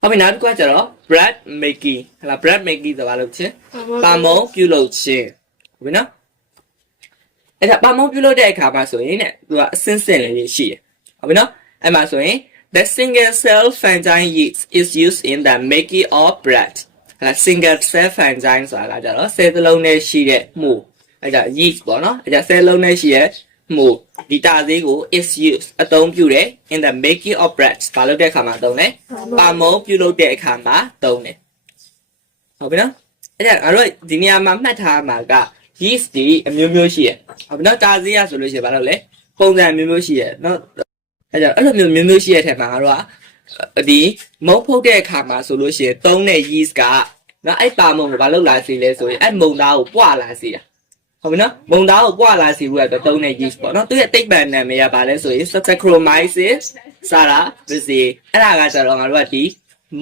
ဟုတ်ပြီနောက်တစ်ခုကကျတော့ bread making ဟလာ bread making ဆိုတာလို့ချင်းပါမုံပြုလုပ်ခြင်းဟုတ်ပြီနော်အဲ့ဒါပါမုံပြုလုပ်တဲ့အခါမှာဆိုရင်တဲ့သူကအစင်းစင်လေးရှိတယ်ဟုတ်ပြီနော်အဲ့မှာဆိုရင် the single cell fungi yeast is used in the making of bread ဟလာ single cell fungi ဆိုတာကကျတော့ cell တစ်လုံးနဲ့ရှိတဲ့မှုအဲ့ဒါ yeast ပေါ့နော်အဲ့ဒါ cell လုံးနဲ့ရှိတဲ့မှုဒီတာသေးကို is used အသုံးပြုတယ် in the making of bread ဘာလုပ်တဲ့အခါမှာသုံးလဲပါမုံပြုလုပ်တဲ့အခါမှာသုံးတယ်ဟုတ်ပြီနော်အဲ့ဒါငါတို့ဒီနေရာမှာမှတ်ထားမှာက yeast ဒီအမျိုးမျိုးရှိရဟုတ်ပြီနော်တာသေးရဆိုလို့ရှိရင်ဘာလို့လဲပုံစံအမျိုးမျိုးရှိရနော်အဲ့ဒါအဲ့လိုမျိုးမျိုးရှိရတဲ့ထဲမှာငါတို့ကဒီမုံဖုတ်တဲ့အခါမှာဆိုလို့ရှိရင်သုံးတဲ့ yeast ကနော်အဲ့ပါမုံကိုဘာလုပ်လာစီလဲဆိုရင်အဲ့မုံသားကိုပွာလာစီတာဟုတ်ပြီနော်မုံသားကိုပွာလာစီဘူးကတော့သုံးတဲ့ yeast ပေါ့နော်သူရဲ့တိတ်ပံနာမည်ကဘာလဲဆိုရင် Saccharomyces cerevisiae အဲ့ဒါကကျတော့ငါတို့ကဒီ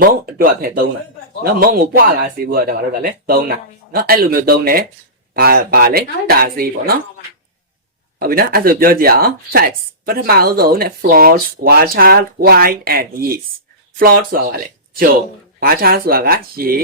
မုံအတွက်ဖယ်သုံးတာနော်မုံကိုပွာလာစီဘူးကတော့ဘာလို့လဲသုံးတာနော်အဲ့လိုမျိုးသုံးတယ်ဘာလဲတာစီပေါ့နော်ဟုတ်ပြီနော်အဲ့ဆိုပြောကြည့်အောင် facts ပထမဆုံးနဲ့ flours water wine and yeast flour ဆိုတာလေကျုံ water ဆိုတာကရေ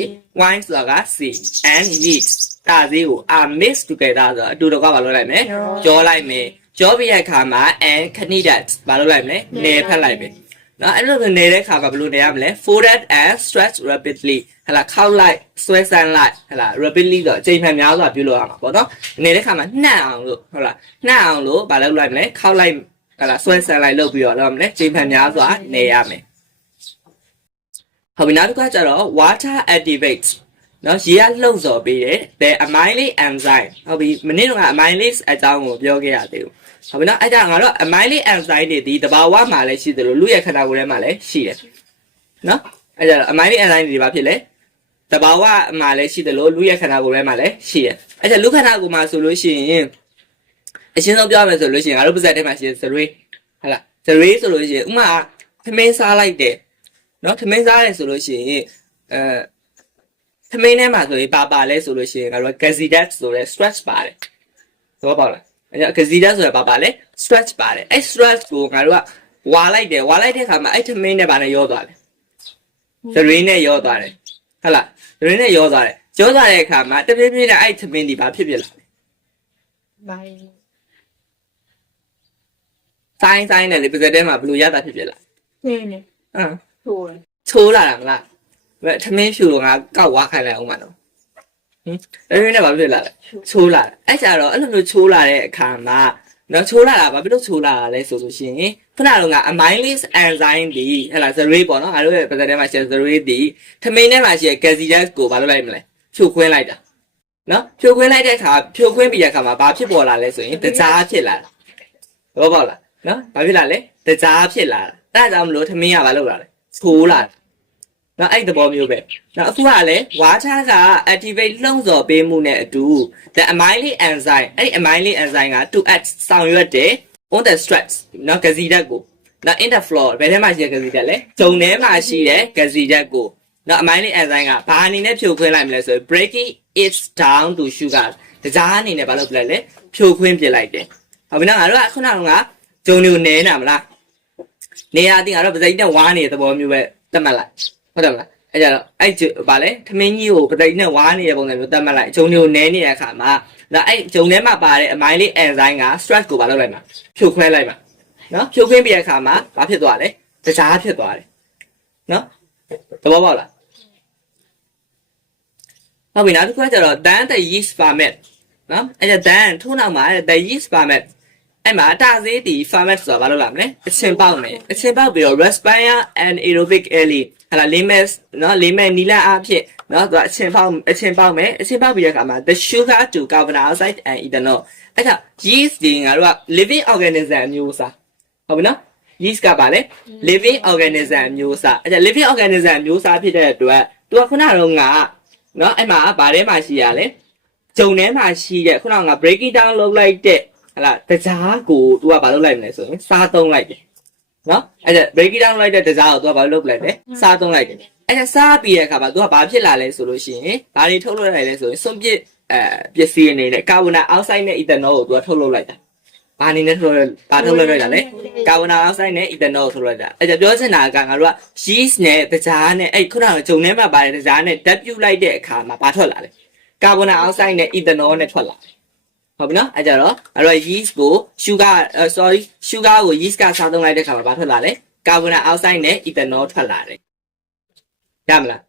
wine ဆိုတာကဆီ and yeast တာစီကို are mixed together ဆိုတော့အတူတကွဘာလုပ်လိုက်မလဲကြောလိုက်မယ်ကြောပြီးတဲ့အခါမှာ and candidate ဘာလုပ်လိုက်မလဲနယ်ဖက်လိုက်မယ်နော်အဲ့လိုနေတဲ့အခါမှာဘယ်လိုနေရမလဲ folded and stretch rapidly ဟလာခောက်လိုက်ဆွဲဆန်းလိုက်ဟလာ rapidly တော့အချိန်မှန်များစွာပြုလုပ်ရမှာပေါ့နော်နေတဲ့အခါမှာနှံ့အောင်လို့ဟုတ်လားနှံ့အောင်လို့ဘာလုပ်လိုက်မလဲခောက်လိုက်ဟလာဆွဲဆန်းလိုက်လုပ်ပြီးတော့လုပ်မလဲအချိန်မှန်များစွာနေရမယ်ဟုတ်ပြီနောက်တစ်ခါကျတော့ water activates နော်ရေကလှုပ်ဆော်ပေးတယ် the amylase enzyme ဟုတ်ပြီမနေ့က amylase အကြောင်းကိုပြောခဲ့ရသေးဘူးဟုတ်ပြီနော်အဲ့ဒါငါတို့ amylase enzyme တွေဒီတဘာဝမှာလည်းရှိတယ်လို့လူရဲ့ခန္ဓာကိုယ်ထဲမှာလည်းရှိတယ်နော်အဲ့ဒါ amylase enzyme တွေဘာဖြစ်လဲတဘာဝမှာလည်းရှိတယ်လို့လူရဲ့ခန္ဓာကိုယ်ထဲမှာလည်းရှိတယ်အဲ့ဒါလူခန္ဓာကိုယ်မှာဆိုလို့ရှိရင်အရှင်းဆုံးပြောရမယ်ဆိုလို့ရှိရင်ငါတို့ပါဇက်ထဲမှာရှိတဲ့ zray ဟုတ်လား zray ဆိုလို့ရှိရင်ဥမာသမင်းစားလိုက်တယ်နော်သမင်းစားတယ်ဆိုလို့ရှိရင်သမင်းထဲမှာဆိုရင်ပါလဲဆိုလို့ရှိရင်ငါတို့ gazidat ဆိုတဲ့ stretch ပါတယ်သဘောပေါက်လားအဲ့ဒါ gazidat ဆိုတာပါလဲ stretch ပါတယ်အဲ့ stretch ကိုငါတို့ကဝါလိုက်တဲ့အခါမှာအဲ့သမင်းနဲ့ပါနဲ့ရောသွားတယ်zray နဲ့ရောသွားတယ်ဟုတ်လားzray နဲ့ရောသွားတယ်ရောသွားတဲ့အခါမှာတပြင်းပြင်းနဲ့အဲ့သမင်းဒီဘာဖြစ်လာလဲဆိုင်နဲ့လေပါဇက်ထဲမှာဘယ်လိုရတာဖြစ်လာနေနေချိုးလာတာမလားဘယ်သမင်းဖြူတော့ငါကောက်ဝါခိုင်းလိုက်အောင်မနော်အဲ့ဒီနဲ့ဘာဖြစ်လာလဲချိုးလာအဲ့ကြတော့အဲ့လိုမျိုးချိုးလာတဲ့အခါမှာနော်ချိုးလာတာဘာဖြစ်လို့ချိုးလာတာလဲဆိုလို့ရှိရင်ခုနက amylase enzyme ဒီဟဲ့လား zray ပေါ့နော်ငါတို့ရဲ့ပါဇက်ထဲမှာရှိတဲ့ zray ဒီသမင်းထဲမှာရှိတဲ့ gazidas ကိုဘာလုပ်လိုက်မလဲဖြိုခွင်းလိုက်တာနော်ဖြိုခွင်းလိုက်တဲ့အခါဖြိုခွင်းပြီးတဲ့အခါမှာဘာဖြစ်ပေါ်လာလဲဆိုရင်တကြားဖြစ်လာတာဘောပေါက်လားနော်ဘာဖြစ်လာလဲတကြားဖြစ်လာတာအဲ့ဒါကြောင့်မလို့သမင်းကဘာလုပ်လာလဲချိုးလာတာနော်အဲ့ဒီသဘောမျိုးပဲနော်အခုကလည်း water က activate လှုံ့ဆော်ပေးမှုနဲ့အတူ the amylase enzyme အဲ့ဒီ amylase enzyme က to act ဆောင်ရွက်တယ် on the stress နော် gazidat ကိုနော် in the floor ဘယ်ထဲမှာရှိတဲ့ gazidat လဲဂျုံထဲမှာရှိတဲ့ gazidat ကိုနော် amylase enzyme ကဘာအနေနဲ့ဖြိုခွင်းလိုက်မလဲဆိုရင် breaking it down to sugar တကြားအနေနဲ့ဘာလုပ်ပြလိုက်လဲဖြိုခွင်းပြလိုက်တယ်ဟုတ်ပြီနော်ငါတို့ကခုနကဂျုံတွေကိုနဲနာမလားနေရာအတင်းငါတို့ပါဇက်နဲ့ဝါနေတဲ့သဘောမျိုးပဲတတ်မှတ်လိုက်ဟုတ်တယ်မလားအဲ့ကြတော့အဲ့ဗာလဲသမင်းကြီးကိုပတိတ်နဲ့ဝါနေတဲ့ပုံစံမျိုးတတ်မှတ်လိုက်ဂျုံတွေကိုနဲနေတဲ့အခါမှာဒါအဲ့ဂျုံထဲမှာပါတဲ့ amylase enzyme က stress ကိုဘာလုပ်လိုက်မှာဖြိုခွဲလိုက်မှာနော်ဖြိုခွင်းပြီးတဲ့အခါမှာဘာဖြစ်သွားလဲတကြားဖြစ်သွားတယ်နော်သဘောပေါက်လားဟုတ်ပြီနောက်တစ်ခုကကျတော့ then the yeast ferment နော်အဲ့ဒါ then ထို့နောက်မှာ the yeast ferment အဲ့မှာတာသေးဒီ ferment ဆိုတာဘာလုပ်လာမလဲအချင်းပေါက်မယ်အချင်းပေါက်ပြီးတော့ respire anaerobic ဟလာလေးမဲနော်လေးမဲနီလာအဖြစ်နော်သူကအချင်းပေါက်မယ်အချင်းပေါက်ပြီးတဲ့အခါမှာ the sugar to carbon dioxide and ethanol အဲ့ဒါ yeast ဒီငါတို့က living organism အမျိုးအစားဟုတ်ပြီနော် yeast ကပါလေ living organism အမျိုးအစားအဲ့ဒါ living organism အမျိုးအစားဖြစ်တဲ့အတွက်သူကခုနကတော့ငါနော်အဲ့မှာဘာထဲမှာရှိရလဲဂျုံထဲမှာရှိတဲ့ခုနက breaking down လုပ်လိုက်တဲ့ဟလာတကြားကိုသူကဘာလုပ်လိုက်မလဲဆိုရင်စားသုံးလိုက်တယ်နော်အဲ့ဒါ breaking down လိုက်တဲ့တကြားကိုသူကဘာလုပ်လိုက်လဲစားသုံးလိုက်တယ်အဲ့ဒါစားပြီးတဲ့အခါမှာသူကဘာဖြစ်လာလဲဆိုလို့ရှိရင်ဘာတွေထုတ်လုပ်လိုက်လဲဆိုရင်စွန့်ပစ်ပစ္စည်းအနေနဲ့ကာဗွန်ဒိုင်အောက်ဆိုက်နဲ့အီသနိုးကိုသူကထုတ်လုပ်လိုက်တာ ဘာအနေနဲ့ထုတ်ဘာထုတ်လို့ရတာလဲကာဗွန်ဒိုင်အောက်ဆိုက်နဲ့အီသနိုထုတ်လို့ရတာအဲ့ဒါပြောချင်တာကငါတို့က yeast နဲ့တကြားနဲ့အဲ့ခုနကဂျုံထဲမှာပါတယ်တကြားနဲ့ဓာတ်ပြုတ်လိုက်တဲ့အခါမှာဘာထွက်လာလဲကာဗွန်ဒိုင်အောက်ဆိုက်နဲ့အီသနိုနဲ့ထွက်လာတယ်ဟုတ်ပြီနော်အဲ့ကြတော့yeast ကို sugarကို yeast ကစားသုံးလိုက်တဲ့အခါမှာဘာထွက်လာလဲကာဗွန်ဒိုင်အောက်ဆိုက်နဲ့အီသနိုထွက်လာတယ်ရမလား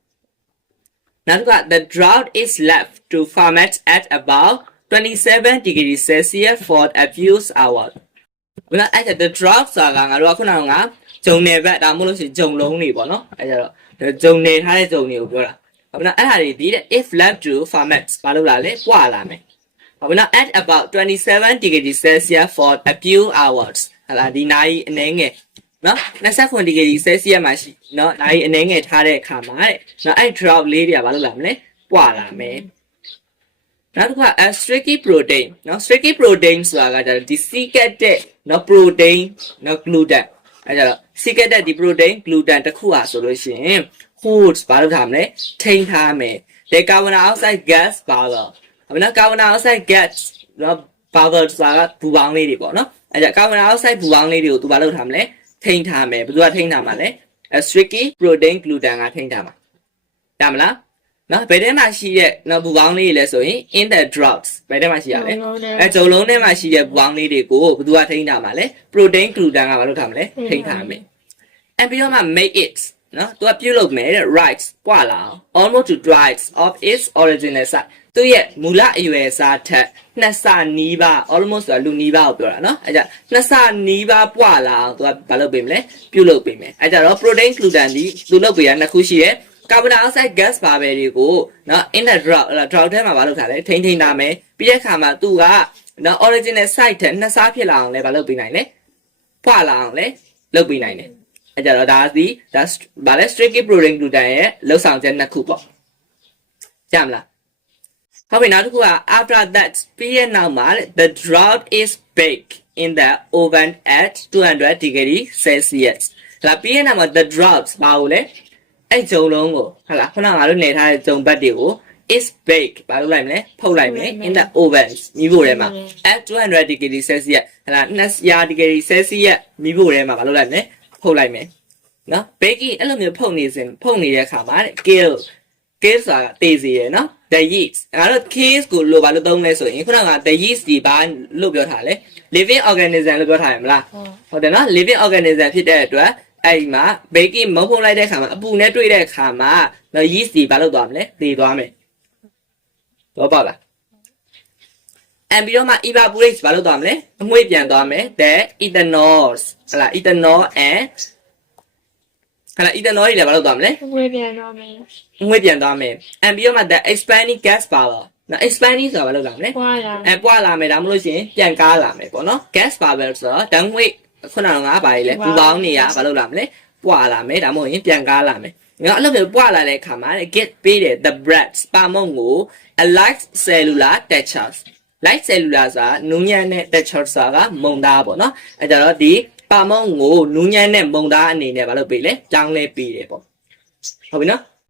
နောက်တစ်ခါ the drought is left to ferment at about 27 degrees Celsius for a few hours ဘယ်လိုအဲ့ the drought ဆိုတာငါတို့ကခုနကဂျုံနယ်ဘက်ဒါမှမဟုတ်လို့ရှိရင်ဂျုံလုံးတွေပေါ့နော်အဲ့ကြတော့ဂျုံနယ်ထားတဲ့ဂျုံတွေကိုပြောတာဟုတ်ပြီနော်အဲ့ဒါတွေဒီတဲ့ if left to ferment ဘာလို့လာလဲပွာလာမယ်ဟုတ်ပြီနော် at about 27 degrees Celsius for a few hours ဟာလာဒီနိုင်အနေငယ်နော်29 degree Celsius မှာရှိနော်နိုင်အနေငယ်ထားတဲ့အခါမှာတဲ့နော်အဲ့ drought လေးတွေကဘာလို့လာမလဲပွာလာမယ်နောက်တစ်ခါ sticky protein နော် sticky protein ဆိုတာကဒီစီးကက်တဲ့နော် protein နော် gluten အဲ့ဒါစီးကက်တဲ့ဒီ protein gluten တစ်ခုอ่ะဆိုလို့ရှိရင် holds ဘာလို့ထားမလဲထိန်းထားမယ်ဒီ carbon dioxide gas bubble ဟုတ်နော် carbon dioxide gas နော် bubble ဆိုတာကဘူပေါင်းလေးတွေပေါ့နော်အဲ့ဒါ carbon dioxide ဘူပေါင်းလေးတွေကိုသူဘာလို့ထားမလဲထိန်းထားမယ်ဘယ်သူကထိန်းထားမှာလဲ sticky protein gluten ကထိန်းထားမှာဒါမလားနော်ဘယ်ထဲမှာရှိတဲ့နော်ဘူပေါင်းလေးတွေလဲဆိုရင် in the droughts ဘယ်ထဲမှာရှိရလဲအဲဂျုံလုံးထဲမှာရှိတဲ့ဘူပေါင်းလေးတွေကိုဘယ်သူကထိန်းထားမှာလဲ protein gluten ကဘာလို့ထားမလဲထိန်းထားမယ်and ပြီးတော့မှ make it နော်သူကပြုတ်လုပ်မယ်တဲ့ right ပွာလာအောင် almost to twice of its original size သူရဲ့မူလအရွယ်အစားထက်နှစ်ဆနီးပါး almost ဆိုတာလူနီးပါးကိုပြောတာနော်အဲကြနှစ်ဆနီးပါးပွာလာအောင်သူကဘာလုပ်ပေးမလဲပြုတ်လုပ်ပေးမယ်အဲကြတော့ protein gluten ဒီသူလုပ်ပေးရနှစ်ခုရှိရဲ့carbon dioxide gas bubble တွေကိုနော် in the drought ထဲမှာမလုပ်ထားလဲထိန်းထားမယ်ပြီးတဲ့အခါမှာသူကနော် original site ထဲနှစ်စားဖြစ်လာအောင်လဲမလုပ်ပေးနိုင်လဲဖွာလာအောင်လဲလုပ်ပေးနိုင်တယ်အဲကြတော့ဒါဗာလဲ sticky protein gluten ရဲ့လောက်ဆောင်ချက်နှစ်ခုပေါ့ကြမလားဟုတ်ပြီနောက်တစ်ခုက after that ပြီးရဲ့နောက်မှာ the drought is baked in the oven at 200 degrees Celsius ဒါပြီးရဲ့နောက်မှာ the drought ဘာလို့လဲအဲ့ဂျုံလုံးကိုဟုတ်လားခုနကငါတို့နေထားတဲ့ဂျုံဘက်တွေကို is baked ဘာလို့လိုက်မလဲဖုတ်လိုက်မယ် in the oven မီးဖို့ထဲမှာ at 200 degree Celsius ဟုတ်လား200 degree Celsius မီးဖို့ထဲမှာဘာလို့လိုက်မလဲဖုတ်လိုက်မယ်နော် baking အဲ့လိုမျိုးဖုတ်နေတဲ့အခါမှာတဲ့ kill ဆိုတာတေးစီရယ်နော် the yeast ငါတို့ case ကိုလိုဘာလို့သုံးလဲဆိုရင်ခုနက the yeast ဒီဘာလို့ပြောထားလဲ living organism လို့ပြောထားရမလားဟုတ်တယ်နော် living organism ဖြစ်တဲ့အတွက်အဲ့မှာ baking မုံဖုံးလိုက်တဲ့အခါမှာအပူနဲ့တွေ့တဲ့အခါမှာနော် yeast တွေဘာလုပ်သွားမလဲသေသွားမယ်တော့ပေါ့လားand ပြီးတော့မှ evaporate ဘာလုပ်သွားမလဲအငွေ့ပြန်သွားမယ် the ethanols ဟလာ ethanol and ဟလာ ethanol တွေလည်းဘာလုပ်သွားမလဲအငွေ့ပြန်သွားမယ်and ပြီးတော့မှ the expanding gas bubble နော် expanding ဆိုတာဘာလုပ်လာမလဲပွာလာမယ်ဒါမှမဟုတ်ရှင်ပြန်ကားလာမယ်ပေါ့နော် gas bubble ဆိုတော့ဓာတ်ငွေ့ခုနကငါပါလေဘူပေါင်းတွေကဘာလုပ်လာမလဲပွာလာမယ်ဒါမှမဟုတ်ရင်ပြန်ကားလာမယ်ငါအဲ့လိုမျိုးပွာလာတဲ့အခါမှာ get ပေးတယ် the bread ပါမုံကို a light cellular texture light cellular ဆိုတာနူးညံ့တဲ့ texture ဆိုတာကမုံသားပေါ့နော်အဲ့ကြတော့ဒီပါမုံကိုနူးညံ့တဲ့မုံသားအနေနဲ့ဘာလုပ်ပေးလဲကြောင်းလဲပေးတယ်ပေါ့ဟုတ်ပြီနော်